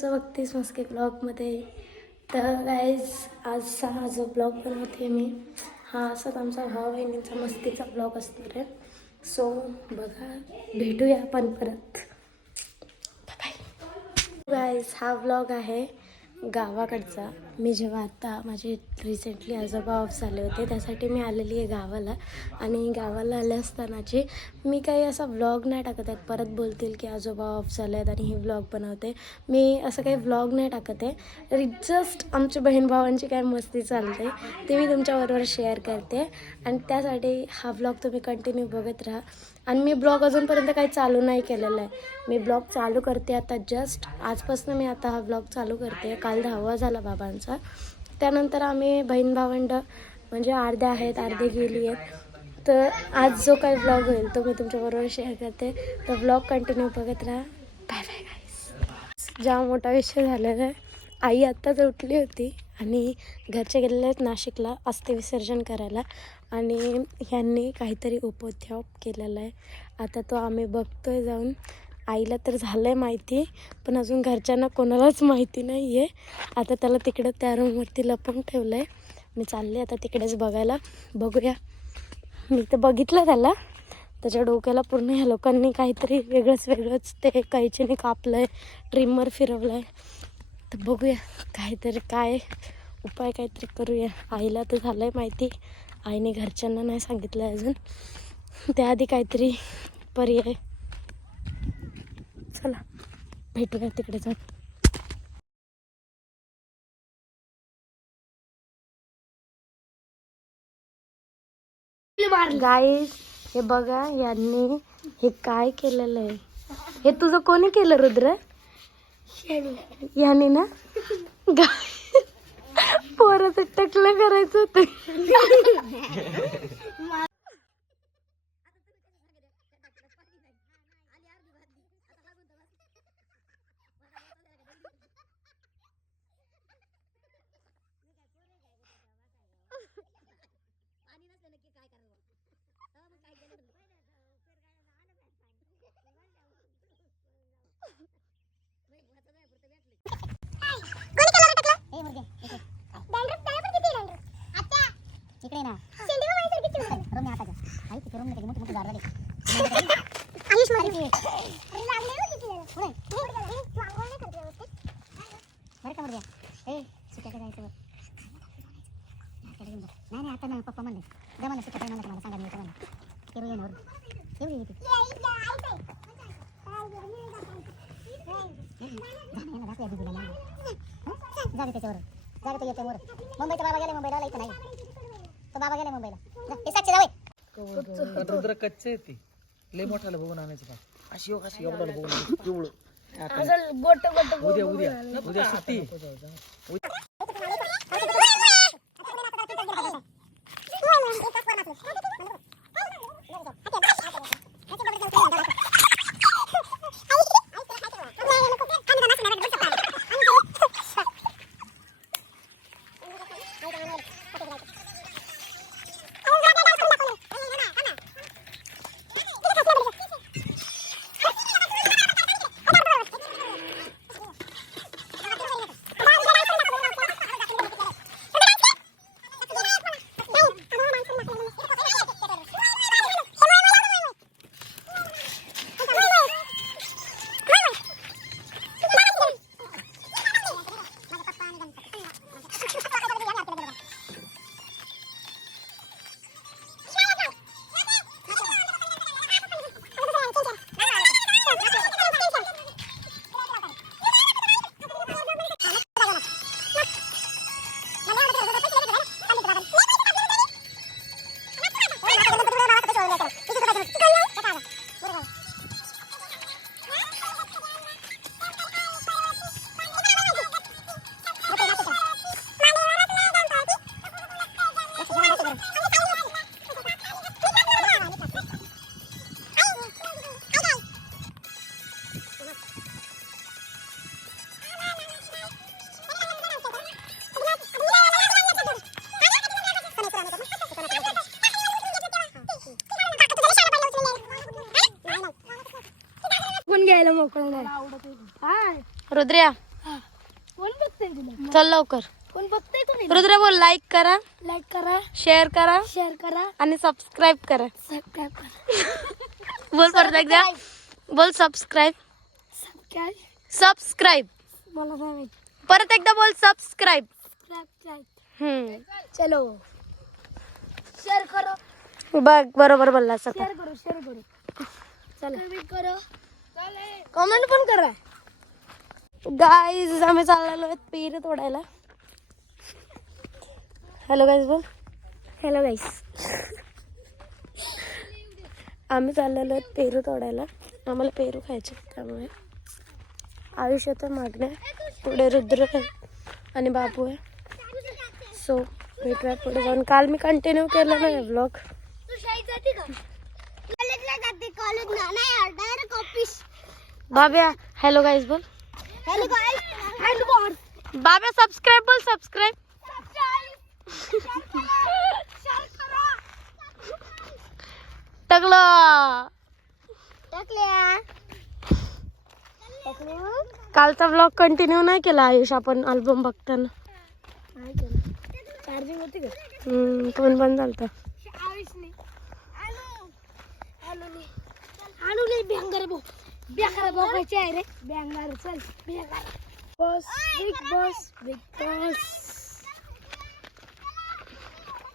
तुमचं बघतेस मस्के ब्लॉगमध्ये. तर गाईज आजचा हा जो ब्लॉग बनवते मी, हा असाच आमचा भाऊ बहिणींचा मस्तीचा ब्लॉग असणार आहे. सो बघा, भेटूया आपण परत. Bye guys. हा ब्लॉग आहे गावाकडचा. मी जेव्हा आता माझे रिसेंटली आजोबा ऑफ झाले होते, त्यासाठी मी आलेली आहे गावाला. आणि गावाला आले असतानाची मी काही असा व्लॉग नाही टाकत आहेत. परत बोलतील की आजोबा ऑफ झाले आहेत आणि ही व्लॉग बनवते. मी असं काही व्लॉग नाही टाकत आहे. जस्ट आमच्या बहीण भावांची काय मस्ती चालते ते मी तुमच्याबरोबर शेअर करते. आणि त्यासाठी हा व्लॉग तुम्ही कंटिन्यू बघत राहा. आणि मी ब्लॉग अजूनपर्यंत काही चालू नाही केलेला आहे. मी ब्लॉग चालू करते आता. जस्ट आजपासून मी आता हा ब्लॉग चालू करते. काल 10वा झाला बाबांचा. त्यानंतर आम्ही बहीण भावंड म्हणजे अर्धे आहेत, अर्धे गेली आहेत. तर आज जो काही ब्लॉग होईल तो मी तुमच्याबरोबर शेअर करते. तर ब्लॉग कंटिन्यू बघत राहा. बाय बाय गाईस. जाम मोठा विषय झालेला आहे. आई आत्ताच उठली होती आणि घरचे गेलेले आहेत नाशिकला अस्थि विसर्जन करायला. आणि ह्यांनी काहीतरी उपोद्योग केलेला आहे. आता तो आम्ही बघतोय जाऊन. आईला तर झालं आहे माहिती, पण अजून घरच्यांना कोणालाच माहिती नाही आहे. आता त्याला तिकडं त्या रूमवरती लपवून ठेवलं आहे. मी चालले आता तिकडेच बघायला. बघूया. मी तर बघितलं त्याला. त्याच्या डोक्याला पूर्ण ह्या लोकांनी काहीतरी वेगळंच ते कैचीने कापलं आहे, ट्रिमर फिरवलं आहे. तर बघूया काहीतरी काय उपाय काहीतरी करूया. आईला तर झालं आहे माहिती, आईने घरच्यांना नाही सांगितलं आहे अजून. त्याआधी काहीतरी पर्याय. चला भेटूया तिकडे जाऊन. गाईस हे बघा, यांनी हे काय केलेलं आहे. हे तुझं कोणी केलं रुद्र? याने ना. पोराचं टकलं करायचं होतं. नाही आता ना पप्पा म्हणले जमाना सुट्ट्या मला सांगा मी मुंबईचा बाबा गेले मुंबईला इथं नाही. तो बाबा गेले मुंबईला. हे साक्षी जावे रुद्र कच्चे ती लय मोठाला बघून आणायचं का अशी अशी एवढं बघून पिवळं उद्या सुट्टी. घ्यायला मोकळं नाही. रुद्र्या चल लवकर. कोण बघताय कोणी? रुद्र बोल, लाईक करा, लाईक करा, शेअर करा आणि सबस्क्राईब करा. सबस्क्राईब करा. बोल परत एकदा, बोल सबस्क्राईब. सबस्क्राईब मला काय माहिती. परत एकदा बोल सबस्क्राईब. चलो शेअर करो. बघ बरोबर बोलला सका. शेअर करू चला करो, कमेंट पण करा. गाईज आम्ही चाललेलो आहेत पेरू तोडायला. हॅलो गाईज बोल. हॅलो गाईस. आम्ही चाललेलो आहेत पेरू तोडायला. आम्हाला पेरू खायचे, त्यामुळे आयुष्यात मागण्या. पुढे रुद्र आहे आणि बाबू आहे. सो भेटूया पुढे जाऊन. काल मी कंटिन्यू केलं नाही ब्लॉग. तू शाळेत जाते का? कॉलेजला जाते. कॉलेजला नाही, direct office. Babya hello guys बोल. Hello guys. Hello God. Babya subscribe बोल. सबस्क्राईब. टकलं. कालचा ब्लॉग कंटिन्यू नाही केला आयुष आपण अल्बम बघताना. चार्जिंग होती का? फोन बंद झालता. आणू नाही बँगर भाऊ. बँगर बघायचे आहे रे. बँगर चल. Banger boss. Big boss. Big boss.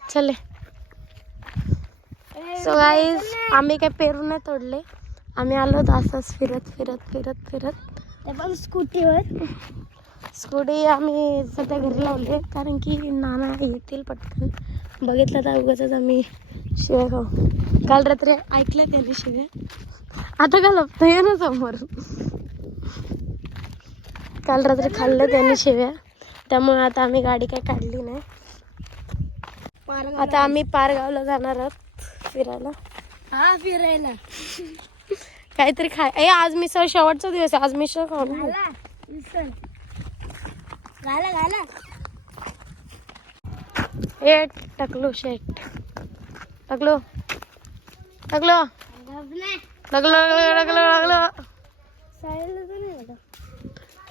चले. सो गाईज आम्ही काय पेरू नाही तोडले. आम्ही आलो असंच फिरत फिरत फिरत फिरत. ते पण स्कूटीवर. स्कूटी आम्ही सध्या घरी लावली कारण की नाना येतील पटकन. बघितलं तर उगाच आम्ही शिव्या खाऊ. काल रात्री ऐकलं त्याने शिव्या. आता का लपतं ये ना समोर. काल रात्री खाल्लं त्याने शिव्या, त्यामुळे आता आम्ही गाडी काही काढली नाही. आता आम्ही पारगावला जाणार आहोत फिरायला. हा फिरायला. काहीतरी खाय. आज मिसळ शेवटचा दिवस आहे. आज मिसळ खाऊ ना. घाला घाला. ए टकलो शेट. टकलो टकलो टकलो टकलो टकलो.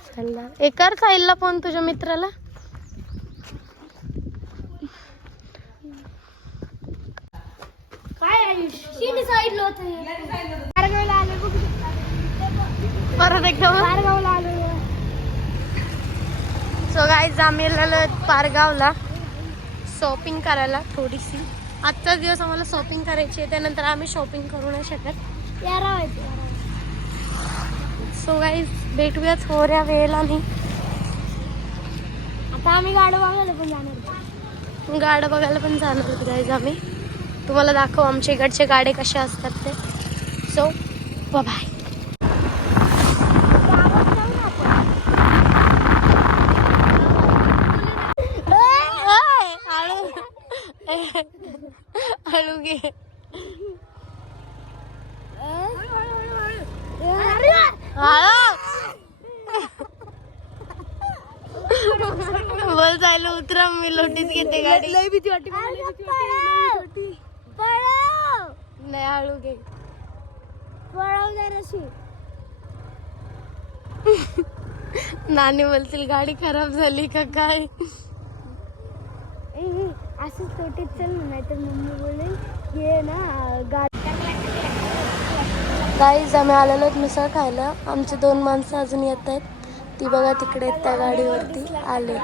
साहिलला एक कर. साहिलला फोन तुझ्या मित्राला. काय आयुष साईडला होतं. पारगावला आलो बघ. परत एकदा. पारगावला आलो. सो गाईज आम्ही आलेलो पारगावला शॉपिंग करायला थोडीशी. आजचा दिवस आम्हाला शॉपिंग करायची आहे, त्यानंतर आम्ही शॉपिंग करू नाही शकत. सो गाईज भेटूया थोड्या वेळेला. नाही आता आम्ही गाडं बघायला पण जाणार. गाडं बघायला पण जाणार होत गाईज आम्ही. तुम्हाला दाखव आमच्या इकडचे गाडे कसे असतात ते. So bye. हळू घे. बोल चालू उतरा. मी लोटीच घेते गाडी. लय भीती वाटते. नाही हळू घे. नानी बोलतील गाडी खराब झाली का काय. असं तोटीत चल ना, नाही तर मम्मी बोलेल हे ना गाडी. गाईज आम्ही आलेलो मिसळ खायला. आमची 2 माणसं अजून येत आहेत. ती बघा तिकडे त्या गाडीवरती आले.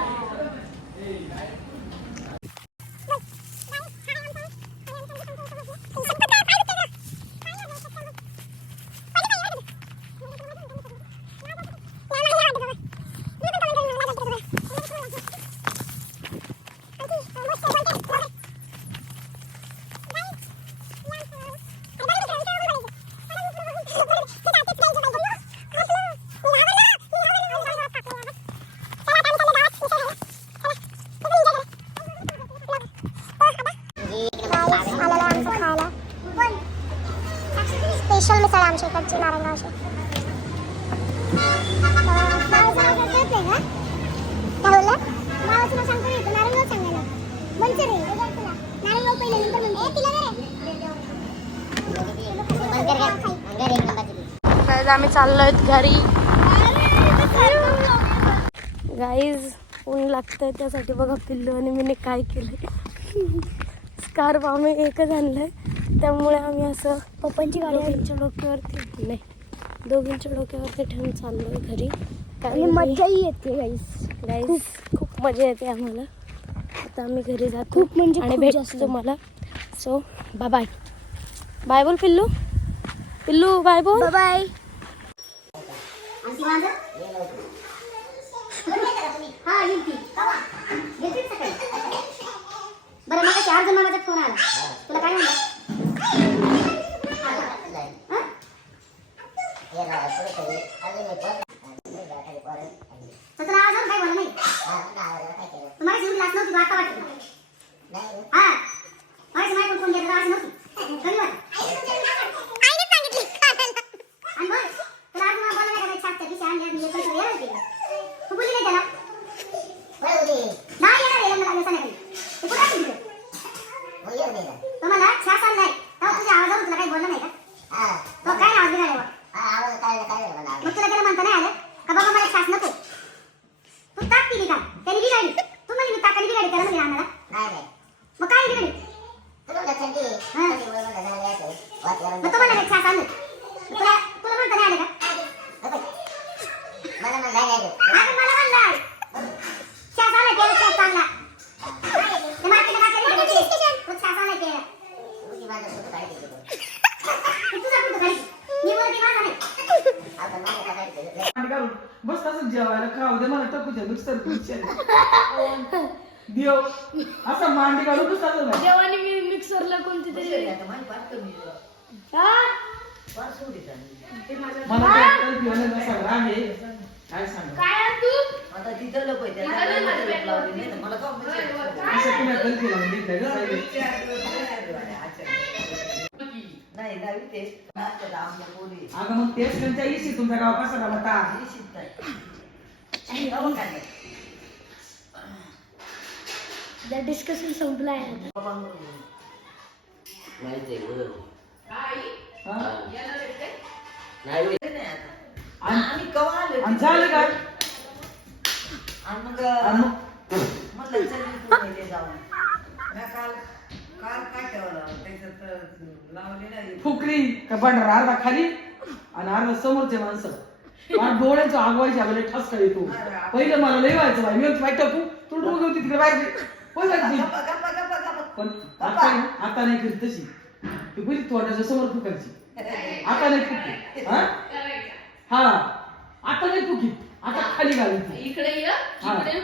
स्पेशल मिसळ आमच्या इकडची नारायणगावची. नावाचं नाव सांगतो नाही, नारायणगाव सांगायला. मनसर रे. नारायणगाव पहिले नंतर गाईज आम्ही चाललोय घरी. गाईज ऊन लागतंय त्यासाठी बघा पिल्लू आणि मी काय केलं स्कार्फ आम्ही एकच आणलंय त्यामुळे आम्ही असं पप्पांची गाडी आहे. दोघींच्या डोक्यावरती नाही दोघींच्या डोक्यावरती ठेवून चाललोय घरी आणि कारण मज्जाही येते गाईस. गाईस खूप मजा येते आम्हाला. आता आम्ही घरी जातो खूप म्हणजे आणि खूप भेटतो जास्त. तुम्हाला. So bye bye. बाय बोल पिल्लू. पिल्लू बाय बोल. Bye bye. बरं मग चार जण माझा फोन आला तुला काय म्हणलं तुला आवाज काय बोला नाही तुम्हाला जीव क्लास नव्हती आता वाटत हा माझी माय फोन घेतला आज नव्हती कधी आणि बघ तुला आज मला बोला नाही छापच्या दिशा आणल्या मी पैसे वेळ केलं तू बोलली नाही त्याला नाही येणार आहे मला सांगायला तू कुठे आहे तुम्हाला छास आणलाय तेव्हा तुझ्या आवाजावर तुला काही बोललं नाही का तो काय आवाज दिला मग तुला त्याला म्हणता नाही आलं का बाबा मला छास नको तू ताक पिली का त्याने बिघाडी तू म्हणे मी ताकाने बिघाडी त्याला म्हणजे आणायला मग काय बिघाडी मग तुम्हाला छास आणलं तुला तुला म्हणता नाही आलं का मला म्हणलाय छास आला त्याला छास आणला ते मार्केटला काय तो छास आला त्याला तुझा कुठं काय मी बोलते माझा नाही बस तसंच जेवायला खाऊ दे मला टकूच्या मिक्सर देव असं मांडी काढून बसतात ना जेव्हा मी मिक्सरला कोणती तरी मला काय घेऊन सगळं आहे काय सांग काय तू आता तिथं लोक आहे मला असं तुम्ही गलती लावून घेतलंय का नाही नाही ते आमच्या पोरी अगं मग तेच त्यांच्या इशी तुमचा गाव कसा झाला आता डिस्कशन संपला आहे आम्ही कवा आलो आणि झालं काय आणि मग आणि मग म्हणलं चल तू इथे जाऊन काल काल काय ठेवलं त्याच्यात लावले नाही फुकरी का भांडारा अर्धा खाली आणि अर्धा समोरचे माणसं मला डोळ्याचं आगवायच्या वेळेला ठसका येतो पहिलं मला लय व्हायचं बाई मी वाईट टाकू तू डोकं होती तिकडे बाहेर गप्पा गप्पा गप्पा गप्पा पण आता नाही करीत तशी ती पहिली तोंडाच्या समोर फुकायची आता नाही फुकी हा आता नाही फुकी आता खाली घालायची इकडे ये हा. इकडे